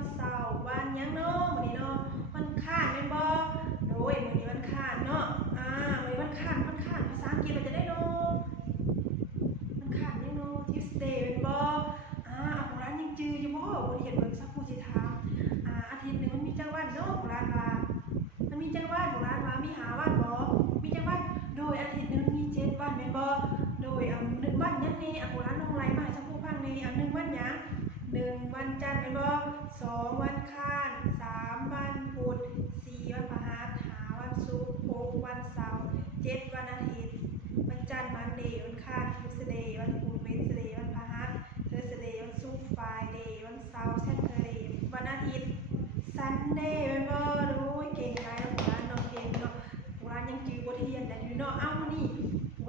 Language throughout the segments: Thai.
วันเสาร์วันยังเนาะมื้อนี้เนาะวันค้านแม่นบ่โดยมื้อนี้วันค้านเนาะมื้อนี้วันค้านภาษาอังกฤษเราจะได้เนาะวันค้านยังเนาะ Tuesday แม่นบ่ของร้านยังจื้ออยู่บ่บ่ได้เห็นเบิ่งสักผู้สิถามอาทิตย์หนึงมันมีจักวันเนาะของร้านว่ามันมีจักวันของร้านว่ามี5วันบ่มีจักวันโดยอาทิตย์หนึงมี7วันแม่นบ่โดย1วันยังนี่ของร้านลงไล่มาให้สักผู้ฟังนี่1วันหยัง1วันจันทร์แม่นบ่2วันค้าน3วันพุธ4วันพฤหัส5วันศุกร์6วันเสาร์7วันอาทิตย์วันจันทร์มันเดย์วันค้าน Tuesday วันพุธ Wednesday วันพฤหัส Thursday วันศุกร์ Friday วันเสาร์ Saturday วันอาทิตย์ Sunday แม่นบ่โอ้ยเก่งหลายเนาะร้านเนาะเก่งเนาะร้านยังจื้อบทเรียนได้อยู่เนาะมื้อนี้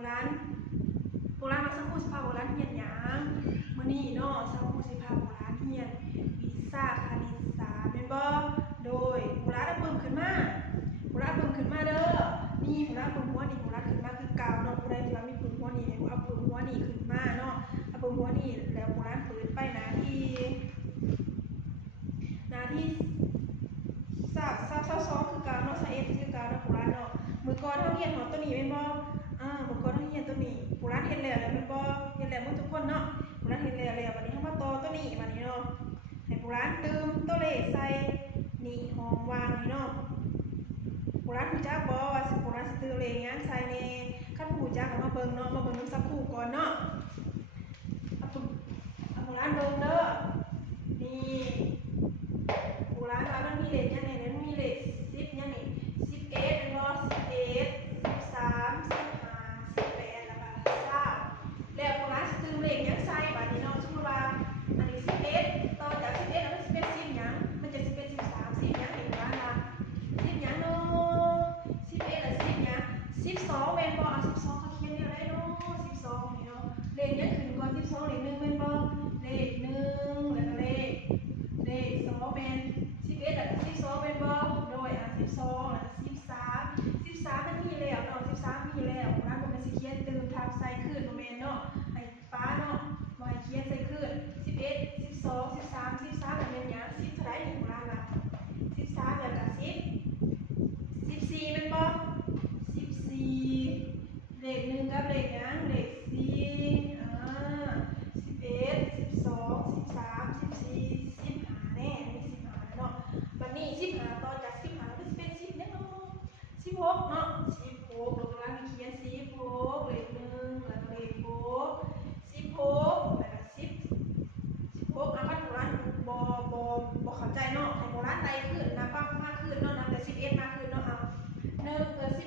ร้านมาสักครู่สิพาร้านเรียนหยังมื้อนี้เนาะสักครู่สิพาร้านเรียนวิชาคณิตศาสตร์แม่นบ่โดยร้านเบิ่งขึ้นมาเด้อนี่ร้านเบิ่งหัวนี่ร้านขึ้นมาคือเก่าเนาะผู้ใดที่ว่ามีปึงหัวนี่ให้เอาปึงหัวนี่ขึ้นมาเนาะเอาปึงหัวนี่แล้วร้านเปิดไปหน้าที่22คือเก่าเนาะ21คือเก่าเนาะร้านเนาะมื้อก่อนเฮาเรียนหอตัวนี้แม่นบ่มื้อก่อนเฮาเรียนตัวนี้ร้านเฮ็ดแล้วแม่นบ่เฮ็ดแล้วหมดทุกคนเนาะร้านเฮ็ดแล้วบัดนี้เฮามาต่อตัวนี้บัดนี้เนาะให้ร้านเติมตัวเลขใส่นี่ห้องว่างนี่เนาะร้านฮู้จักบ่ว่าสิร้านสิเติมเลขหยังใส่ในคันฮู้จักก็มาเบิ่งเนาะมาเบิ่งนำสักครู่ก่อนเนาะเอาร้านเบิ่งเด้อนี่ร้านว่ามันมีเลขหยังไงเนี่ยมันมีเลข10หยังนี่11แม่นบ่11 13 15 18แล้วก็20แล้วร้านสิเติมเลขหยังใส่บัดนี้เนาะสมมุติว่าอันนี้11ต่อจาก11แล้วมันสิเป็น10หยังมันจะสิเป็น13 10หยังอีกร้านว่า10หยังเนาะ11แล้ว10หยัง12แม่นบ่12เขาเขียนได้เนาะ12นี่เนาะเลขหยังขึ้นก่อน12เลข1แม่นบ่เลข1แล้วก็เลข2เป็น11แล้วก็12เป็นบ่โดย12แล้ว13มันมีแล้วเนาะ13มีแล้วร้านมันสิเขียนเติมทับใส่ขึ้นบ่แม่นเนาะให้ป้าเนาะบ่ให้เขียนใส่ขึ้น11 12 13 13แล้วแม่นหยัง10เท่าไหร่นี่ร้านล่ะ13แล้วก็10 14แม่นบ่14เลข1กับเลขหยังเลข4 11 12 13 14 15แน่มี15เนาะบัดนี้15ต่อจาก15มันสิเป็น10แน่เนาะ16เนาะ16แล้วก็ร้านมีเขียน16เลข1แล้วก็เลข6 16แล้วก็16อันว่าร้านบ่เข้าใจเนาะให้โบราณไล่ขึ้นนะปั๊บมากขึ้นเนาะนำแต่11มากขึ้นเนาะเอา1เกิด11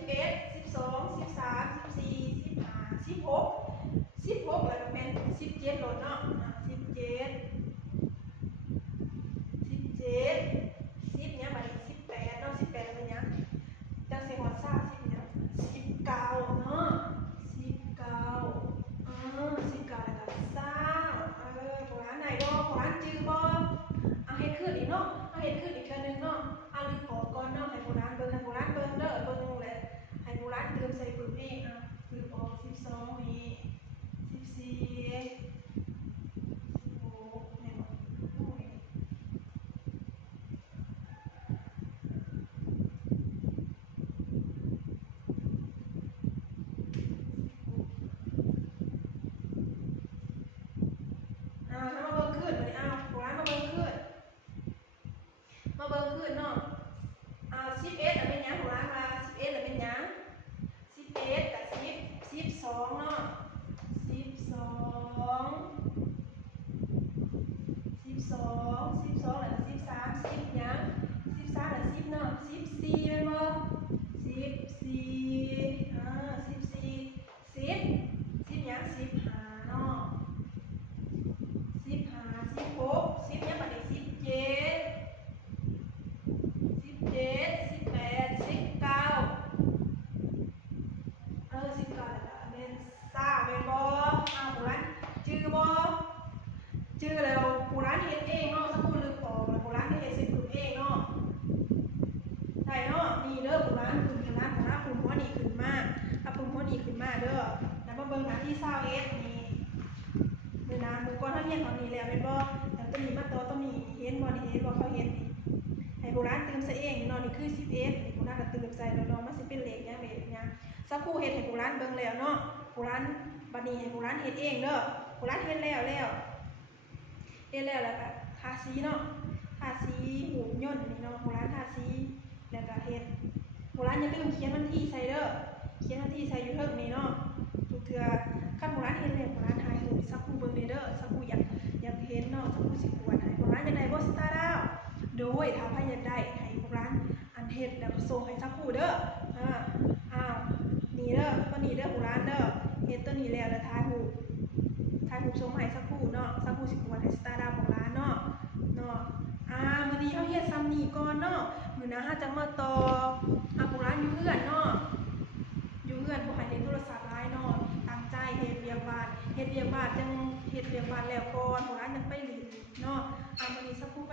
12 13 14 15 16แล้วก็เป็น17โลดเนาะ17 10เนี่ยบัดนี้18เนาะ18เป็นหยังจังสิฮอด20เนี่ย19เนาะ1919แล้วก็20โบราณไหนบ่โบราณจื้อบ่เอาเฮ็ดขึ้นอีกเนาะเอาเฮ็ดขึ้นอีกเทื่อนึงเนาะเอาลืมขอก่อนเนาะให้โบราณเบิ่งเด้อเบิ่งแหละให้โบราณเติมใส่ปึกนี่ปึกออก12นี่14 16แม่นบ่โอ้ยมาเบิ่งขึ้นบัดนี้โบราณมาเบิ่งขึ้นเนาะ11แล้วเป็นหยังโบราณว่า11แล้วเป็นหยัง11กับ10 12เนาะ12แล้วก็13 10หยัง13แล้ว10เนาะ14แม่นบ่1414 10หยัง15เนาะ15 16 10เนี่ยบัดนี้17 18 1919แล้วก็เป็น20แม่นบ่โบราณจื้อบ่จื้อแล้วโบราณเฮ็ดเองเนาะสักครู่ลืมบอกแล้วโบราณเฮ็ดใส่ปึกเองเนาะได้เนาะนี่เด้อโบราณขึ้นขนาดปึงหัวนี่ขึ้นมาเอาปึงหัวนี่ขึ้นมาเด้อแล้วมาเบิ่งหน้าที่21นี่มื้อก่อนเฮาเรียนตอนนี้แล้วแม่นบ่ตั้ง ตัวนี้มาต่อตัวนี้เห็นบ่นี่เห็นบ่เขาเห็นนี่ให้โบราณเติมซะเองนี่เนาะนี่คือ11นี่โบราณก็เติมใส่แล้วเนาะมันสิเป็นเลขหยังเลขหยังสักครู่เฮ็ดให้โบราณเบิ่งแล้วเนาะโบราณบัดนี้ให้โบราณเฮ็ดเองเด้อโบราณเฮ็ดแล้วแล้วก็ทาสีเนาะทาสีหูย่นนี่เนาะโบราณทาสีแล้วก็เฮ็ดโบราณอย่าลืมเขียนวันที่ใส่เด้อเขียนวันที่ใส่อยู่เทิงนี่เนาะทุกเทื่อคันโบราณเฮ็ดแล้วโบราณถ่ายรูปสักครู่เบิ่งเด้อสักครู่อยากเห็นเนาะสักครู่สิกวนให้โบราณอยากได้บ่สตาร์ดาวโดยถ้าใครอยากได้ให้โบราณอันเฮ็ดแล้วก็ส่งให้สักครู่เด้ออ้าวนี่เด้อตัวนี้เด้อโบราณเด้อเฮ็ดตัวนี้แล้วถ่ายรูปส่งให้สักครู่เนาะสักครู่สิกวนให้สตาร์ดาวโบราณเนาะมื้อนี้เฮาเฮ็ดซ้ำนี่ก่อนเนาะมื้อหน้าเฮาจะมาต่อโบราณอยู่เฮือนเนาะอยู่เฮือนบ่ให้เล่นโทรศัพท์หลายเนาะตั้งใจเฮ็ดเวียกบ้านจังเฮ็ดเวียกบ้านแล้วก่อนโบราณจังไปเล่นเนาะมื้อนี้สักครู่ไป